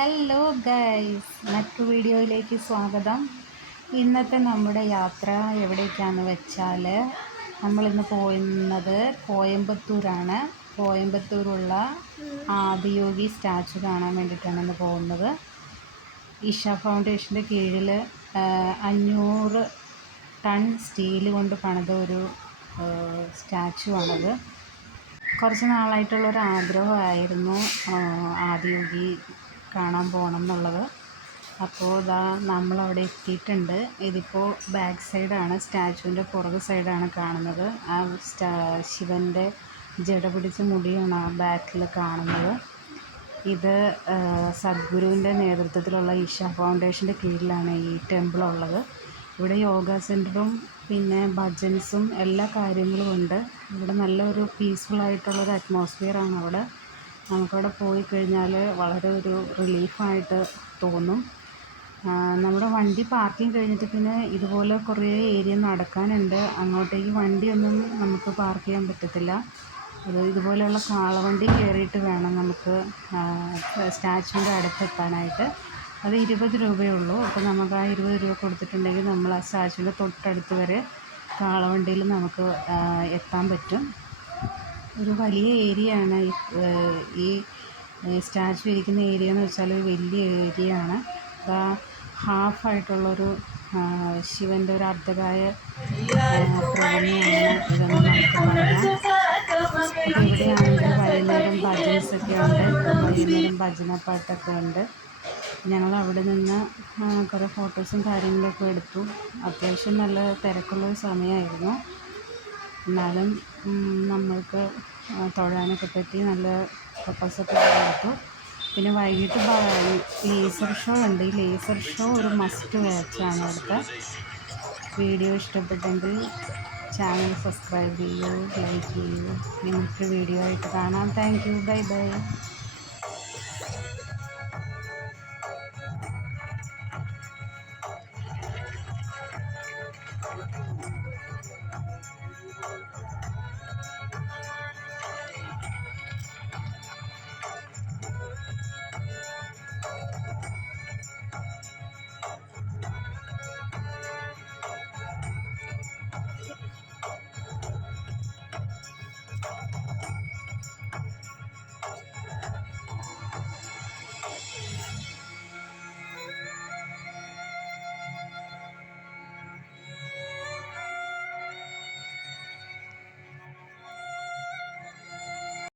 Hello guys, മറ്റു വീഡിയോയിലേക്ക് സ്വാഗതം. ഇന്നത്തെ നമ്മുടെ യാത്ര എവിടേക്കാണെന്ന് വെച്ചാൽ നമ്മളിന്ന് പോകുന്നത് കോയമ്പത്തൂരാണ്. കോയമ്പത്തൂരുള്ള ആദിയോഗി സ്റ്റാച്ചു കാണാൻ വേണ്ടിയിട്ടാണ് ഇന്ന് പോകുന്നത്. ഇഷ ഫൗണ്ടേഷൻ്റെ കീഴിൽ 500 ടൺ സ്റ്റീൽ കൊണ്ട് പണിത ഒരു സ്റ്റാച്ചു ആണത്. കുറച്ച് നാളായിട്ടുള്ളൊരു ആഗ്രഹമായിരുന്നു ആദിയോഗി കാണാൻ പോകണം എന്നുള്ളത്. അപ്പോൾ നമ്മളവിടെ എത്തിയിട്ടുണ്ട്. ഇതിപ്പോൾ ബാക്ക് സൈഡാണ്, സ്റ്റാച്ചുവിൻ്റെ പുറകു സൈഡാണ് കാണുന്നത്. ആ ശിവൻ്റെ ജട പിടിച്ച മുടിയാണ് ആ ബാക്കിൽ കാണുന്നത്. ഇത് സദ്ഗുരുവിൻ്റെ നേതൃത്വത്തിലുള്ള ഇഷ ഫൗണ്ടേഷൻ്റെ കീഴിലാണ് ഈ ടെമ്പിൾ ഉള്ളത്. ഇവിടെ യോഗ സെൻറ്ററും പിന്നെ ഭജൻസും എല്ലാ കാര്യങ്ങളും ഉണ്ട്. ഇവിടെ നല്ലൊരു പീസ്ഫുള്ളായിട്ടുള്ളൊരു അറ്റ്മോസ്ഫിയറാണ് അവിടെ. നമുക്കവിടെ പോയി കഴിഞ്ഞാൽ വളരെ ഒരു റിലീഫായിട്ട് തോന്നും. നമ്മുടെ വണ്ടി പാർക്കിംഗ് കഴിഞ്ഞിട്ട് പിന്നെ ഇതുപോലെ കുറേ ഏരിയ നടക്കാനുണ്ട്. അങ്ങോട്ടേക്ക് വണ്ടിയൊന്നും നമുക്ക് പാർക്ക് ചെയ്യാൻ പറ്റത്തില്ല. ഇതുപോലെയുള്ള കാളവണ്ടി കയറിയിട്ട് വേണം നമുക്ക് സ്റ്റാച്ചുവിൻ്റെ അടുത്തെത്താനായിട്ട്. അത് 20 രൂപയേ ഉള്ളൂ. അപ്പോൾ നമുക്ക് ആ 20 രൂപ കൊടുത്തിട്ടുണ്ടെങ്കിൽ നമ്മൾ ആ സ്റ്റാച്ചുവിൻ്റെ തൊട്ടടുത്ത് വരെ കാളവണ്ടിയിൽ നമുക്ക് എത്താൻ പറ്റും. ഒരു വലിയ ഏരിയയാണ് ഈ സ്റ്റാച്ചു ഇരിക്കുന്ന ഏരിയ എന്ന് വെച്ചാൽ ഒരു വലിയ ഏരിയയാണ്. ഹാഫായിട്ടുള്ളൊരു ശിവൻ്റെ ഒരു അർദ്ധകായ പ്രതിമയാണ് ഇതെന്ന് നമുക്ക് പറയാം. അപ്പോൾ ഇവിടെയാണെങ്കിൽ വൈകുന്നേരം ഭജൻസൊക്കെ ഉണ്ട്. വൈകുന്നേരം ഭജനപ്പാട്ടൊക്കെ ഉണ്ട്. ഞങ്ങൾ അവിടെ നിന്ന് കുറേ ഫോട്ടോസും കാര്യങ്ങളൊക്കെ എടുത്തു. അത്യാവശ്യം നല്ല തിരക്കുള്ളൊരു സമയമായിരുന്നു. എന്നാലും നമ്മൾക്ക് തൊഴാനൊക്കെ പറ്റി, നല്ല ഫോട്ടോസൊക്കെ എടുത്തു. പിന്നെ വൈകിട്ട് ലേസർ ഷോ ഉണ്ട്. ഈ ലേസർ ഷോ ഒരു മസ്റ്റ് വാച്ചാണ് അവിടുത്തെ. വീഡിയോ ഇഷ്ടപ്പെട്ടെങ്കിൽ ചാനൽ സബ്സ്ക്രൈബ് ചെയ്യൂ, ലൈക്ക് ചെയ്യൂ. നിങ്ങൾക്ക് വീഡിയോ ആയിട്ട് കാണാം. Thank you, bye bye.